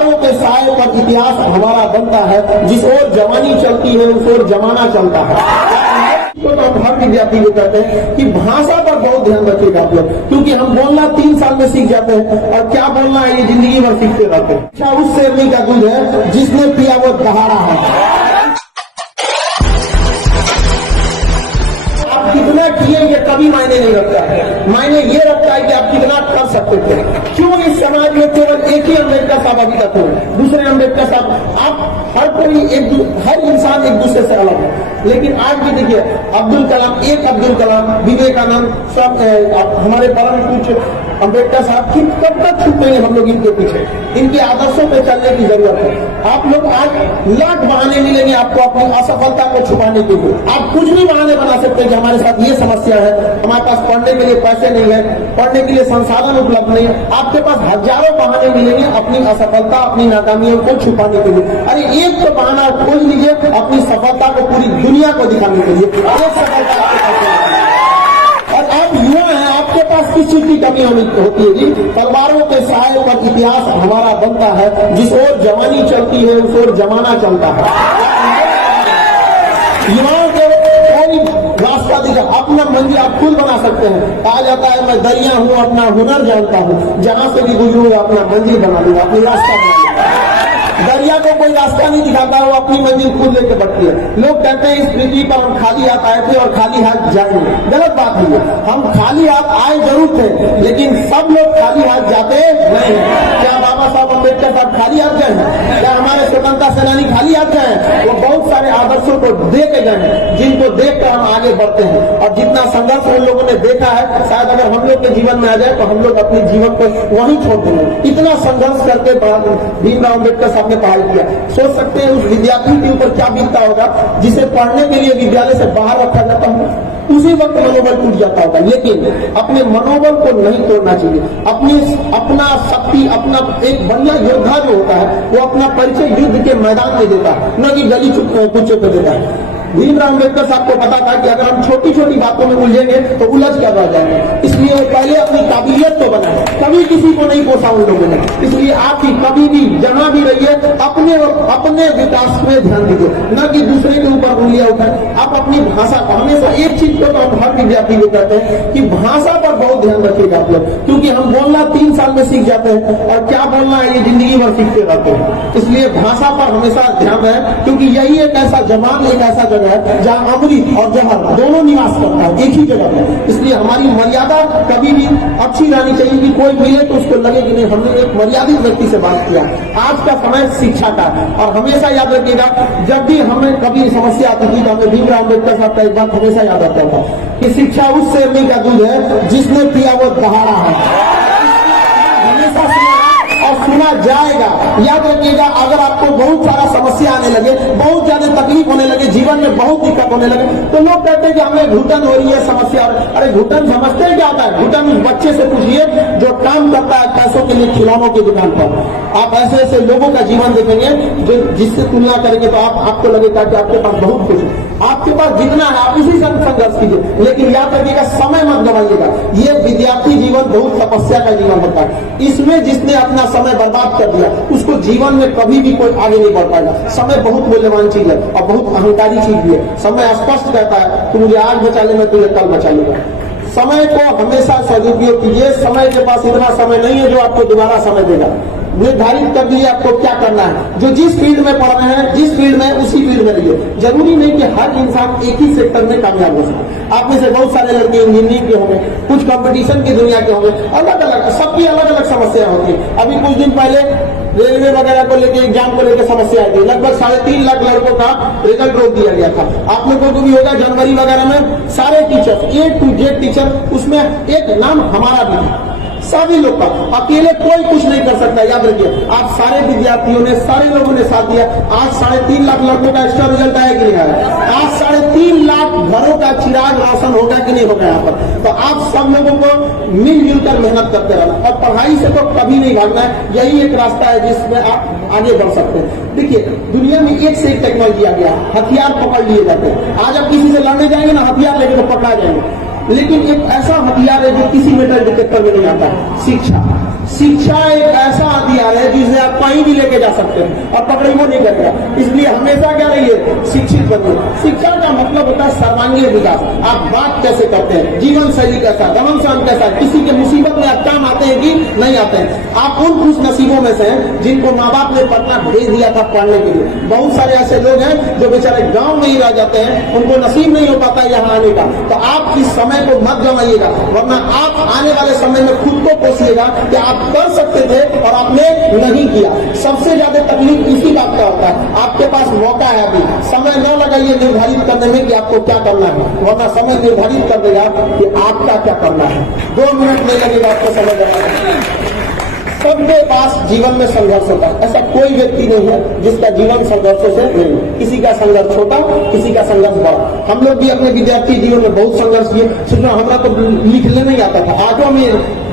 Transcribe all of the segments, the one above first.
तलवारों के साए पर इतिहास हमारा बनता है, जिस ओर जवानी चलती है उस ओर जमाना चलता है। तो हर विद्यार्थी को कहते हैं कि भाषा पर बहुत ध्यान रखिएगा आप लोग, क्योंकि हम बोलना 3 साल में सीख जाते हैं और क्या बोलना है ये जिंदगी भर सीखते रहते हैं। अच्छा उस शेरनी का दूध है जिसने पिया वो दहाड़ा है। आप कितना किए ये कभी मायने नहीं रखता है, मायने ये रखता है कि आप कितना कर सकते थे। क्यों इस समाज में केवल एक ही अम्बेडकर साहब अभी तक हो, दूसरे अम्बेडकर साहब, आप हर कोई हर इंसान एक दूसरे से अलग है। लेकिन आज भी देखिए अब्दुल कलाम, एक अब्दुल कलाम, विवेकानंद, सब हमारे परम पूज्य अम्बेडकर साहब की कब तक छुपेंगे हम लोग इनके पीछे। इनके आदर्शों पे चलने की जरूरत है। आप लोग आज लाख बहाने मिलेंगे आपको अपनी असफलता को छुपाने के लिए। आप कुछ भी बहाने बना सकते हैं कि हमारे साथ ये समस्या है, हमारे पास पढ़ने के लिए पैसे नहीं है, पढ़ने के लिए संसाधन उपलब्ध नहीं है। आपके पास हजारों बहाने मिलेंगे अपनी असफलता, अपनी नाकामियों को छुपाने के लिए। अरे एक तो बहाना खोज लीजिए अपनी सफलता को पूरी दुनिया को दिखाने के लिए। एक सफलता और आप युवा हैं, आपके पास किस चीज की कमी होती है जी? तलवारों के साए पर इतिहास हमारा बनता है, जिस ओर जवानी चलती है उस ओर जमाना चलता है। युवाओं को कोई रास्ता दिखा, अपना मंजिल आप खुद बना सकते हैं। कहा जाता है मैं दरिया हूँ, अपना हुनर जानता हूँ, जहां से भी गुजरूंगा अपना मंजिल बना लूंगा, अपनी रास्ता बना लूंगा। दरिया को कोई रास्ता नहीं दिखाता, वो अपनी मंजिल खुद लेके बढ़ती है। लोग कहते हैं इस पृथ्वी पर हम खाली हाथ आए थे और खाली हाथ जाएंगे, गलत बात है। हम खाली हाथ आए जरूर थे, लेकिन सब लोग खाली हाथ जाते नहीं। क्या बाबा साहब अम्बेडकर साहब खाली हाथ गए हैं? क्या हमारे स्वतंत्रता सेनानी खाली हाथ गए हैं? वो बहुत सारे आदर्शों को दे के गए हैं, जिनको देखकर हम आगे बढ़ते हैं। और जितना संघर्ष उन लोगों ने देखा है, शायद अगर हम लोग के जीवन में आ जाए तो हम लोग अपने जीवन को वहीं छोड़ देंगे। इतना संघर्ष करके भीमराव अम्बेडकर साहब ने पढ़ाई किया। सोच सकते हैं उस विद्यार्थी के ऊपर क्या बीतता होगा जिसे पढ़ने के लिए विद्यालय से बाहर रखा जाता होगा। उसी वक्त मनोबल टूट जाता होगा। लेकिन अपने मनोबल को नहीं तोड़ना चाहिए। अपना शक्ति, अपना एक बढ़िया योद्धा जो होता है वो अपना परिचय युद्ध के मैदान में देता है, न कि गली कुचों पे देता है। भीमराव अम्बेडकर साहब को पता था कि अगर हम छोटी छोटी बातों में उलझेंगे तो उलझ क्या रह जाएंगे, इसलिए वो पहले अपनी काबिलियत को बनाए। कभी किसी को नहीं कोसा उन लोगों ने। इसलिए आप ही कभी भी जहां भी रहिए अपने विकास में ध्यान दीजिए, न कि दूसरे के ऊपर उंगलियां उठाए। आप अपनी भाषा का हमेशा एक चीज को तो हम हर विद्यार्थी को कहते हैं कि भाषा पर बहुत ध्यान रखिएगा आप लोग, क्योंकि हम बोलना 3 साल में सीख जाते हैं और क्या बोलना है ये जिंदगी भर सीखते रहते हैं। इसलिए भाषा पर हमेशा ध्यान रहे, क्योंकि यही एक ऐसा जबान, एक ऐसा जगह है जहाँ अमृत और जहर दोनों निवास करता है एक ही जगह पर। इसलिए हमारी मर्यादा कभी भी अच्छी रहनी चाहिए कि कोई मिले तो उसको लगे कि नहीं हमने एक मर्यादित व्यक्ति से बात किया। आज का समय शिक्षा का है और हमेशा याद रखिएगा, जब भी हमें कभी समस्या आती थी तो हमें भीमराव अम्बेडकर साहब का एक बात हमेशा याद आता था कि शिक्षा उस शेरनी का दूध है जिसने पिया वो दहाड़ा है। हमेशा और सुना जाएगा। याद रखिएगा, अगर आपको बहुत सारा समस्या आने लगे, बहुत ज्यादा तकलीफ होने लगे, जीवन में बहुत दिक्कत होने लगे, तो लोग कहते हैं कि हमें घुटन हो रही है, समस्या। अरे घुटन समझते हैं क्या होता है? घुटन उस बच्चे से पूछिए जो काम करता है पैसों के लिए खिलौनों की दुकान पर। आप ऐसे ऐसे लोगों का जीवन देखेंगे जो जिससे तुलना करेंगे तो आपको लगेगा कि आपके पास बहुत कुछ है। आपके पास जितना है आप उसी से संघर्ष कीजिए, लेकिन याद रखिएगा समय मत गवाइएगा। ये विद्यार्थी जीवन बहुत तपस्या का जीवन होता है। इसमें जिसने अपना समय बर्बाद कर दिया उसको जीवन में कभी भी कोई आगे नहीं बढ़ पाएगा। समय बहुत मूल्यवान चीज है और बहुत अहंकारी चीज भी है। समय स्पष्ट कहता है कि मुझे आज बचा ले, मैं तुझे कल बचा लूंगा। समय को हमेशा सदुपयोग कीजिए। समय के पास इतना समय नहीं है जो आपको दोबारा समय देगा। निर्धारित कर दीजिए आपको क्या करना है। जो जिस फील्ड में पढ़ रहे हैं, जिस फील्ड में उसी फील्ड में रहिए। जरूरी नहीं कि हर इंसान एक ही सेक्टर में कामयाब हो सके। आप में से बहुत सारे लड़के इंजीनियरिंग के होंगे, कुछ कंपटीशन की दुनिया के होंगे, अलग अलग सबकी अलग अलग समस्या होती है। अभी कुछ दिन पहले रेलवे वगैरह को लेकर, एग्जाम को लेकर समस्या आई थी। लगभग 3.5 लाख लड़कों का रिजल्ट रोक दिया गया था। आप लोगों को भी होगा जनवरी वगैरह में सारे teacher A to Z teacher, उसमें एक नाम हमारा भी था। सभी लोग का अकेले कोई कुछ नहीं कर सकता। याद रखिए, आप सारे विद्यार्थियों ने, सारे लोगों ने साथ दिया। आज 3.5 लाख लड़कों का एक्स्ट्रा रिजल्ट आया कि नहीं आया? आज 3.5 लाख घरों का चिराग रोशन होगा कि नहीं होगा यहाँ पर? तो आप सब लोगों को मिलजुल कर मेहनत करते रहना और पढ़ाई से तो कभी नहीं भागना है। यही एक रास्ता है जिसमें आप आगे बढ़ सकते हैं। देखिए, दुनिया में एक से एक टेक्नोलॉजी आ गया, हथियार पकड़ लिए जाते हैं। आज आप किसी से लड़ने जाएंगे ना, हथियार लेके तो पकड़ा जाएंगे। लेकिन एक ऐसा हथियार है जो किसी मेटल डिटेक्टर में नहीं आता है, शिक्षा। शिक्षा एक ऐसा हथियार है जिसे आप कहीं भी लेके जा सकते हैं और पकड़े वो नहीं करेगा। इसलिए हमेशा क्या रहिए, शिक्षित बनिए। शिक्षा का मतलब होता है सर्वांगीण विकास। आप बात कैसे करते हैं, जीवन शैली कैसा, गमन सहन कैसा, किसी के मुसीबत में आप काम आते हैं कि नहीं आते हैं। आप उन खुश नसीबों में से हैं जिनको माँ बाप ने पटना भेज दिया था पढ़ने के लिए। बहुत सारे ऐसे लोग हैं जो बेचारे गांव में ही रह जाते हैं, उनको नसीब नहीं हो पाता यहाँ आने का। तो आप इस समय को मत गंवाइएगा, वरना आप आने वाले समय में खुद को कोसिएगा कि आप कर सकते थे और आपने नहीं किया। सबसे ज्यादा तकलीफ इसी बात का होता है। आपके पास मौका है, अभी समय न लगाइए निर्धारित करने में कि आपको क्या करना है, वरना समय निर्धारित कर देगा कि आपका क्या करना है। 2 मिनट नहीं लगेगा आपको समय लगाना। सबके पास जीवन में संघर्ष होता है, ऐसा कोई व्यक्ति नहीं है जिसका जीवन संघर्षों से नहीं। किसी का संघर्ष छोटा, किसी का संघर्ष बड़ा। हम लोग भी अपने विद्यार्थी जीवन में बहुत संघर्ष किए। सुनना, हमारा तो लिखने नहीं आता था, आठों में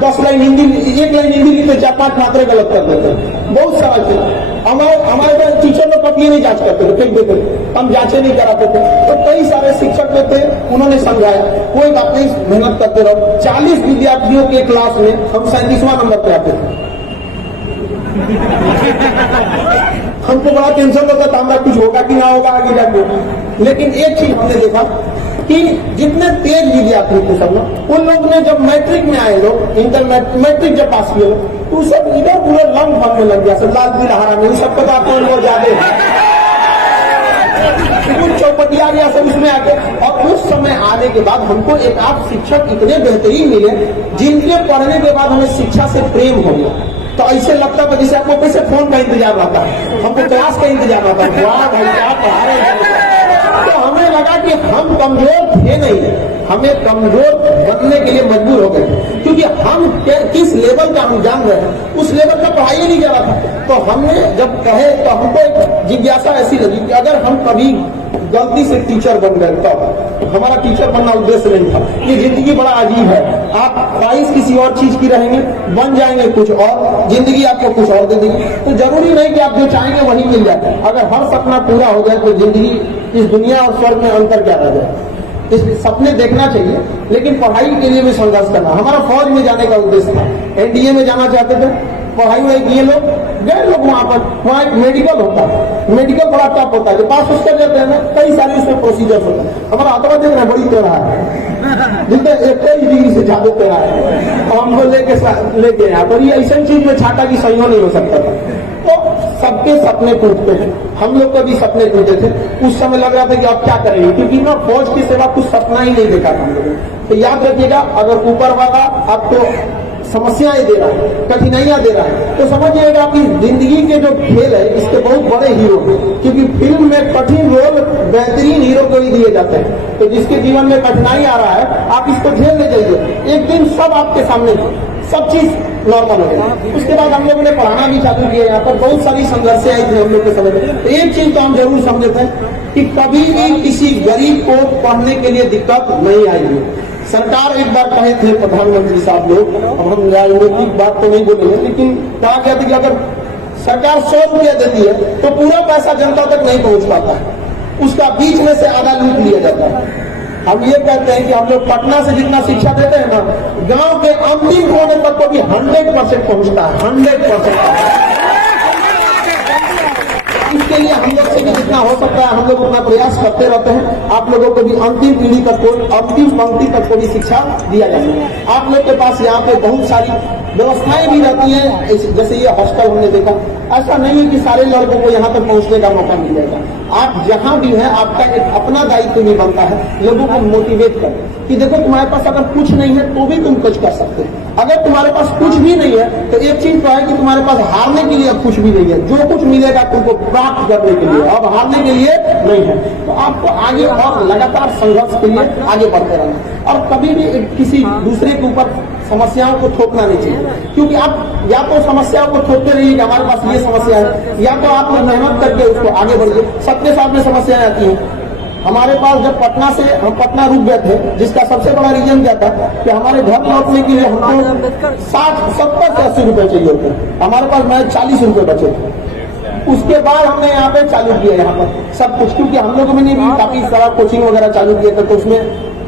10 लाइन हिंदी, 1 लाइन हिंदी लिखते 4-5 मात्रा गलत कर देते। बहुत सारा थे। हमारे टीचर लोग कभी नहीं जांच करते थे, फेंक देते थे, हम जांचे नहीं कराते थे। तो कई सारे शिक्षक थे, उन्होंने समझाया कोई बात नहीं, मेहनत करते रहो। 40 विद्यार्थियों के क्लास में हम 37वां नंबर पे आते थे। हमको बड़ा टेंशन होता था, हमारा कुछ होगा कि ना होगा आगे जाके। लेकिन एक चीज हमने देखा कि जितने तेज विद्यार्थी थे सब ना, उन लोग ने जब मैट्रिक में आए लोग, इंटर मैट्रिक जब पास किए तो सब इधर पूरे लंग बनने लग गया। सब लाल पीला हरा नहीं, सबको तो आपको बहुत ज्यादा चौपटिया गया सब उसमें आके। और उस समय आने के बाद हमको एक आध शिक्षक इतने बेहतरीन मिले जिनके पढ़ने के बाद हमें शिक्षा से प्रेम हो गया। तो ऐसे लगता था जैसे आपको कैसे फोन का इंतजार रहता है, हमको क्लास का इंतजार रहता है, वाह भाई क्या पढ़ा रहे हैं। तो हमें लगा कि हम कमजोर थे नहीं, हमें कमजोर बनने के लिए मजबूर हो गए, क्योंकि हम किस लेवल का हम जान रहे हैं, उस लेवल का पढ़ाई नहीं कर रहा था। तो हमने जब कहे तो हमको एक जिज्ञासा ऐसी लगी कि अगर हम कभी गलती से टीचर बन गए तो हमारा टीचर बनना उद्देश्य नहीं था। ये जिंदगी बड़ा अजीब है, आप ख्वाहिश किसी और चीज की रहेंगे, बन जाएंगे कुछ और, जिंदगी आपको कुछ और दे देगी। तो जरूरी नहीं कि आप जो चाहेंगे वही मिल जाए। अगर हर सपना पूरा हो जाए तो जिंदगी, इस दुनिया और स्वर्ग में अंतर क्या रह जाए। इस सपने देखना चाहिए, लेकिन पढ़ाई के लिए भी संघर्ष करना। हमारा फौज में जाने का उद्देश्य था, एनडीए में जाना चाहते थे, पढ़ाई वही किए लोग, गए लोग वहां पर। वहां एक मेडिकल होता है, मेडिकल बड़ा टफ होता है, जो पास उसका जाते हैं ना, कई सारे उसमें प्रोसीजर्स होता है। हमारा आत्मा देख रहे हैं बड़ी तेरा है, जिसमें 21 डिग्री से ज्यादा तेरा है, और हमको लेके यहाँ पर ये ऐसा चीज में छाटा की सही नहीं हो सकता था। तो सबके सपने टूटते हैं, हम लोग को भी सपने टूटे थे। उस समय लग रहा था कि अब क्या करेंगे, क्योंकि ना फौज की सेवा कुछ सपना ही नहीं देखा था हम लोगों ने। तो याद रखिएगा, अगर ऊपर वाला आपको समस्याएं दे रहा है, कठिनाइयां दे रहा है, तो समझिएगा आपकी जिंदगी के जो खेल है इसके बहुत बड़े हीरो हैं। क्योंकि फिल्म में कठिन रोल बेहतरीन हीरो को ही दिए जाते हैं। तो जिसके जीवन में कठिनाई आ रहा है, आप इसको झेल ले जाइए, एक दिन सब आपके सामने सब चीज नॉर्मल हो गया। उसके बाद हम लोगों ने पढ़ाना भी चालू किया। यहाँ पर बहुत सारी संघर्ष आई थी हम लोग के समय में। तो एक चीज तो हम जरूर समझते हैं कि कभी भी किसी गरीब को पढ़ने के लिए दिक्कत नहीं आएगी। सरकार एक बार कहे थे प्रधानमंत्री साहब लोग, अब हम राजनीतिक बात तो नहीं बोलेंगे, लेकिन कहा गया था कि अगर सरकार 100 रुपया देती है तो पूरा पैसा जनता तक नहीं पहुंच पाता है, उसका बीच में से आधा लूट लिया जाता है। हम ये कहते हैं कि हम लोग पटना से जितना शिक्षा देते हैं ना, गांव के अंतिम कोने तक को भी 100% पहुंचता है, 100%। इसके लिए हम लोग से भी जितना हो सकता है हम लोग उतना प्रयास करते रहते हैं। आप लोगों को भी अंतिम पीढ़ी तक को, अंतिम पंक्ति तक को भी शिक्षा दिया जाए। आप लोग के पास यहाँ पे बहुत सारी व्यवस्थाएं भी रहती हैं, जैसे ये हॉस्टल हमने देखा। ऐसा नहीं है कि सारे लड़कों को यहाँ तक पहुँचने का मौका मिल जाएगा। आप जहाँ भी है, आपका एक अपना दायित्व भी बनता है लोगों को मोटिवेट कर कि देखो तुम्हारे पास अगर कुछ नहीं है तो भी तुम कुछ कर सकते हो। अगर तुम्हारे पास कुछ भी नहीं है तो एक चीज तो है कि तुम्हारे पास हारने के लिए अब कुछ भी नहीं है। जो कुछ मिलेगा तुमको प्राप्त करने के लिए, अब हारने के लिए नहीं है। तो आपको आगे और लगातार संघर्ष के लिए आगे बढ़ते रहना, और कभी भी किसी दूसरे के ऊपर समस्याओं को थोपना नहीं चाहिए। क्योंकि आप या तो समस्याओं को थोपते रहिए कि हमारे पास ये समस्या है, या तो आप मेहनत करके उसको आगे बढ़िए। सबके सामने समस्याएं आती हैं। हमारे पास जब पटना से हम पटना रुक गए थे, जिसका सबसे बड़ा रीजन क्या था कि हमारे घर लौटने के लिए हमको 60, 70 से 80 रुपए चाहिए थे। हमारे पास मैं 40 रुपए बचे थे। उसके बाद हमने यहाँ पे चालू किया यहाँ पर सब कुछ, क्योंकि हम लोगों ने भी काफी सारा कोचिंग वगैरह चालू किया था, तो उसमें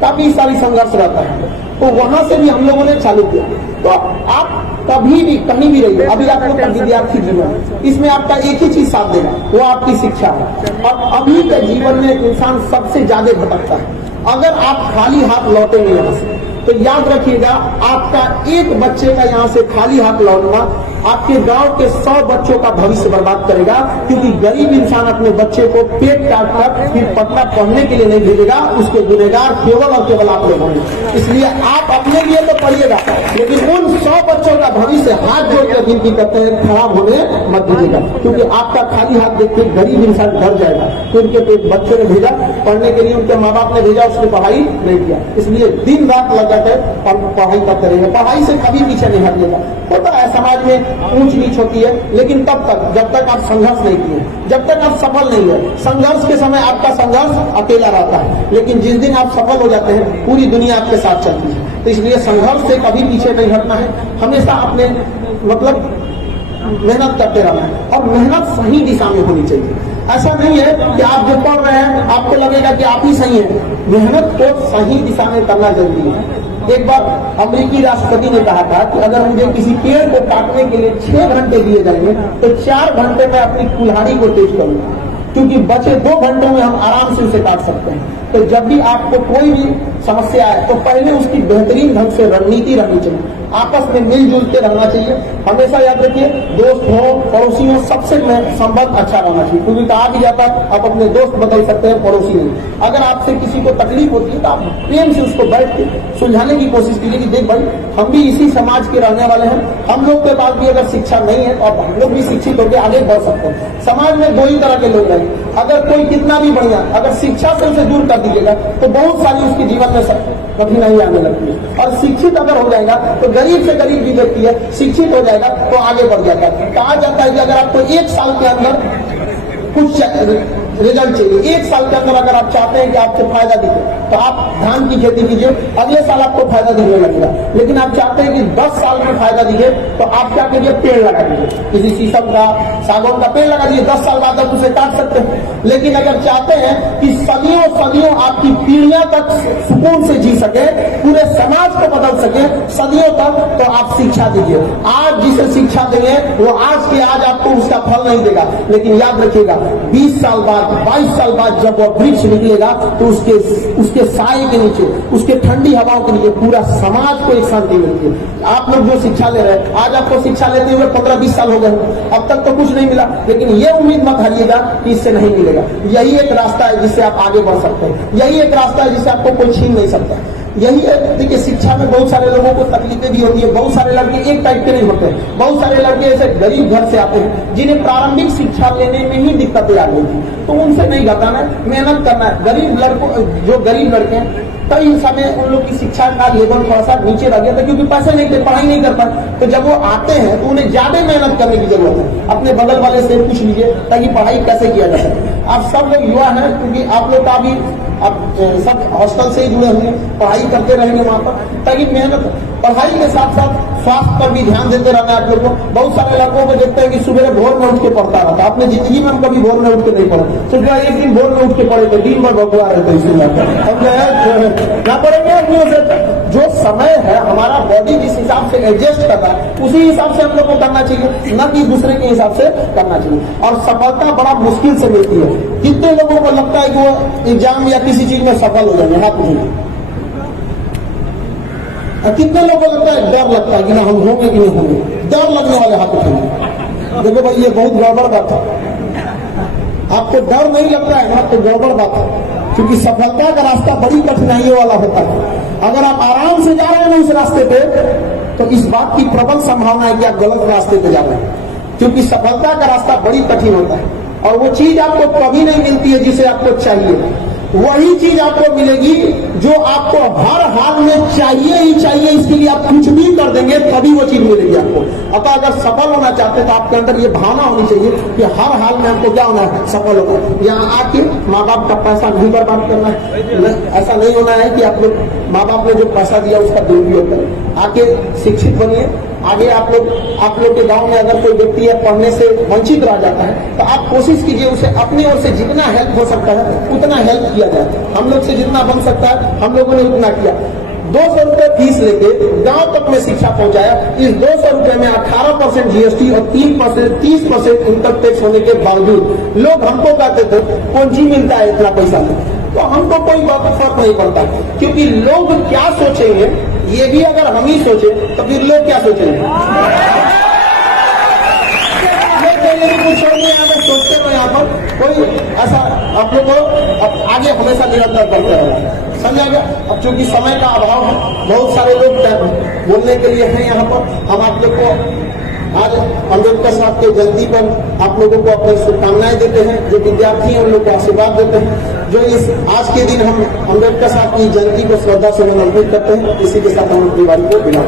काफी सारी संघर्ष रहता है, तो वहां से भी हम लोगों ने चालू किया। तो आप कभी भी कहीं भी रहिए, अभी आप लोग का विद्यार्थी जीवन, इसमें आपका एक ही चीज साथ देगा, वो आपकी शिक्षा है। और अभी के जीवन में इंसान सबसे ज्यादा भटकता है। अगर आप खाली हाथ लौटेंगे यहाँ से, तो याद रखिएगा, आपका एक बच्चे का यहाँ से खाली हाथ लौटना आपके गांव के 100 बच्चों का भविष्य बर्बाद करेगा, क्योंकि गरीब इंसान अपने बच्चे को पेट काट कर फिर पटना पढ़ने के लिए नहीं भेजेगा, उसके गुनहगार केवल और केवल आप लोग होंगे। इसलिए आप अपने लिए तो पढ़िएगा, लेकिन उन 100 बच्चों का भविष्य हाथ जोड़कर विनती करते हैं, खराब होने मत दीजिएगा, क्योंकि आपका खाली हाथ देख के गरीब इंसान डर जाएगा। तो उनके बच्चे ने भेजा पढ़ने के लिए, उनके माँ बाप ने भेजा, उसने पढ़ाई नहीं किया, इसलिए दिन रात लगा पढ़ाई करते रहेंगे, पढ़ाई से कभी पीछे नहीं हटिएगा। होता है समाज में ऊंच नीच होती है, लेकिन तब तक जब तक आप संघर्ष नहीं किए, जब तक आप सफल नहीं है। संघर्ष के समय आपका संघर्ष अकेला रहता है, लेकिन जिस दिन आप सफल हो जाते हैं पूरी दुनिया आपके साथ चलती है। तो इसलिए संघर्ष से कभी पीछे नहीं हटना है, हमेशा अपने मतलब मेहनत करते रहना है, और मेहनत सही दिशा में होनी चाहिए। ऐसा नहीं है कि आप जो पढ़ रहे हैं आपको लगेगा कि आप ही सही हैं, मेहनत को सही दिशा में करना जरूरी है। एक बार अमेरिकी राष्ट्रपति ने कहा था कि अगर मुझे किसी पेड़ को काटने के लिए 6 घंटे दिए जाएंगे तो 4 घंटे में अपनी कुल्हाड़ी को तेज करूंगा, क्योंकि बचे 2 घंटों में हम आराम से उसे काट सकते हैं। तो जब भी आपको कोई भी समस्या आए तो पहले उसकी बेहतरीन ढंग से रणनीति रहनी चाहिए, आपस में मिलजुल के रहना चाहिए। हमेशा याद रखिए, दोस्त हो पड़ोसी हो, सबसे संबंध अच्छा रहना चाहिए, क्योंकि कहा भी जाता है आप अपने दोस्त बदल सकते हैं, पड़ोसी नहीं। अगर आपसे किसी को तकलीफ होती है तो आप प्रेम से उसको बैठ के सुलझाने की कोशिश कीजिए कि देख भाई हम भी इसी समाज के रहने वाले हैं, हम लोग के पास भी अगर शिक्षा नहीं है तो अब हम लोग भी शिक्षित होकर आगे बढ़ सकते हैं। समाज में 2 ही तरह के लोग हैं, अगर कोई कितना भी बढ़िया, अगर शिक्षा से उसे दूर कर दीजिएगा तो बहुत सारी उसके जीवन में कठिनाई आने लगती है। और शिक्षित अगर हो जाएगा तो गरीब से गरीब भी व्यक्ति है, शिक्षित हो जाएगा तो आगे बढ़ जाता है। कहा जाता है कि अगर आपको 1 साल के अंदर कुछ रिजल्ट चाहिए, 1 साल के अंदर अगर आप चाहते हैं कि आपको फायदा दिखे तो आप धान की खेती कीजिए, अगले साल आपको फायदा दिखने लगेगा। लेकिन आप चाहते हैं कि 10 साल में फायदा दिखे तो आप क्या कीजिए, पेड़ लगा दीजिए, किसी शीशम का सागौन का पेड़ लगा दीजिए, 10 साल बाद आप उसे काट सकते हैं। लेकिन अगर चाहते हैं कि सदियों सदियों आपकी पीढ़ियां तक सुकून से जी सके, पूरे समाज को बदल सके सदियों तक, तो आप शिक्षा दीजिए। आज जिसे शिक्षा देंगे वो आज के आज आपको उसका फल नहीं देगा, लेकिन याद रखिएगा 20 साल बाद 22 साल बाद जब वह वृक्ष निकलेगा तो उसके साए के नीचे, उसके ठंडी हवाओं के नीचे पूरा समाज को एक शांति मिलती है। आप लोग जो शिक्षा ले रहे हैं, आज आपको शिक्षा लेते हुए 15-20 साल हो गए, अब तक तो कुछ नहीं मिला, लेकिन ये उम्मीद मत हारिएगा कि इससे नहीं मिलेगा। यही एक रास्ता है जिससे आप आगे बढ़ सकते हैं, यही एक रास्ता है जिससे आपको कोई छीन नहीं सकता। यही है, देखिए शिक्षा में बहुत सारे लोगों को तकलीफें भी होती है, बहुत सारे लड़के एक टाइप के नहीं होते, बहुत सारे लड़के ऐसे गरीब घर से आते हैं जिन्हें प्रारंभिक शिक्षा लेने में ही दिक्कतें आ गई थी, तो उनसे नहीं घटाना है, मेहनत करना है। गरीब लड़कों, जो गरीब लड़के हैं, कई समय उन लोग की शिक्षा का लेवल थोड़ा सा नीचे रह गया था, क्योंकि पैसे नहीं थे, पढ़ाई नहीं कर पाए। तो जब वो आते हैं तो उन्हें ज्यादा मेहनत करने की जरूरत है। अपने बगल वाले से पूछ लीजिए ताकि पढ़ाई कैसे किया जा सके। आप सब लोग युवा हैं, क्योंकि आप लोग का भी आप सब हॉस्टल से ही जुड़े हुए, पढ़ाई करते रहेंगे वहां पर, ताकि मेहनत, पढ़ाई के साथ साथ स्वास्थ्य पर भी ध्यान देते रहना है आप लोग को। बहुत सारे लड़कों को देखते हैं कि सुबह भोर में उठ के पढ़ता रहता है, अपने जिंदगी में हम कभी भोर में उठ के नहीं पढ़े, सुबह एक दिन भोर में उठ के पढ़े थे, दिन भर भगवा रहते क्या पढ़ेंगे अपने से। जो समय है हमारा बॉडी जिस हिसाब से एडजस्ट कर रहा है उसी हिसाब से हम लोग को करना चाहिए, न कि दूसरे के हिसाब से करना चाहिए। और सफलता बड़ा मुश्किल से मिलती है। कितने लोगों को लगता है कि वो एग्जाम या किसी चीज में सफल हो जाएंगे, हाथ उठाइए। कितने लोगों को लगता है, डर लगता है कि ना हम होंगे कि नहीं होंगे, डर लगने वाले हाथ उठाइए। देखो भाई ये बहुत गड़बड़ बात है। आपको डर नहीं लगता है ना तो गड़बड़ बात है, क्योंकि सफलता का रास्ता बड़ी कठिनाइयों वाला होता है। अगर आप आराम से जा रहे हैं उस रास्ते पे तो इस बात की प्रबल संभावना है कि आप गलत रास्ते पे जा रहे हैं, क्योंकि सफलता का रास्ता बड़ी कठिन होता है और वो चीज आपको कभी नहीं मिलती है जिसे आपको चाहिए। वही चीज आपको मिलेगी जो आपको हर हाल में चाहिए ही चाहिए, इसके लिए आप कुछ भी कर देंगे तभी वो चीज मिलेगी आपको। अतः अगर सफल होना चाहते हैं तो आपके अंदर ये भावना होनी चाहिए कि हर हाल में आपको क्या होना है, सफल होना। यहाँ आके माँ बाप का पैसा नहीं बर्बाद करना है, ऐसा नहीं होना है कि आप लोग माँ बाप ने जो पैसा दिया उसका दुरुपयोग करें। आके शिक्षित बनिए, आगे आप लोग के गांव में अगर कोई व्यक्ति पढ़ने से वंचित रह जाता है तो आप कोशिश कीजिए उसे अपनी ओर से जितना हेल्प हो सकता है उतना हेल्प किया जाए। हम लोग से जितना बन सकता है हम लोगों ने उतना किया। 200 रुपए फीस लेके गांव तक में शिक्षा पहुंचाया। इस 200 रुपए में 18% जीएसटी और 30% इनकम टैक्स होने के बावजूद लोग हमको कहते थे कौन सी मिलता है इतना पैसा। तो हमको कोई फर्क नहीं पड़ता, क्योंकि लोग क्या सोचेंगे ये भी अगर हम ही सोचे तो फिर लोग क्या सोचेंगे। कुछ नहीं सोचते तो यहाँ पर कोई ऐसा आप लोग को आगे हमेशा निरंतर करते रहेगा। समझा गया। अब चूंकि समय का अभाव है, बहुत सारे लोग बोलने के लिए हैं यहाँ पर। हम आप लोग को आज अम्बेडकर साहब के जयंती पर आप लोगों को अपनी शुभकामनाएं देते हैं। जो विद्यार्थी हैं उन लोग को आशीर्वाद देते हैं। जो इस आज के दिन हम अम्बेडकर साहब की जयंती को श्रद्धा सुमन अर्पित करते हैं। इसी के साथ हम अपनी वाणी को विराम।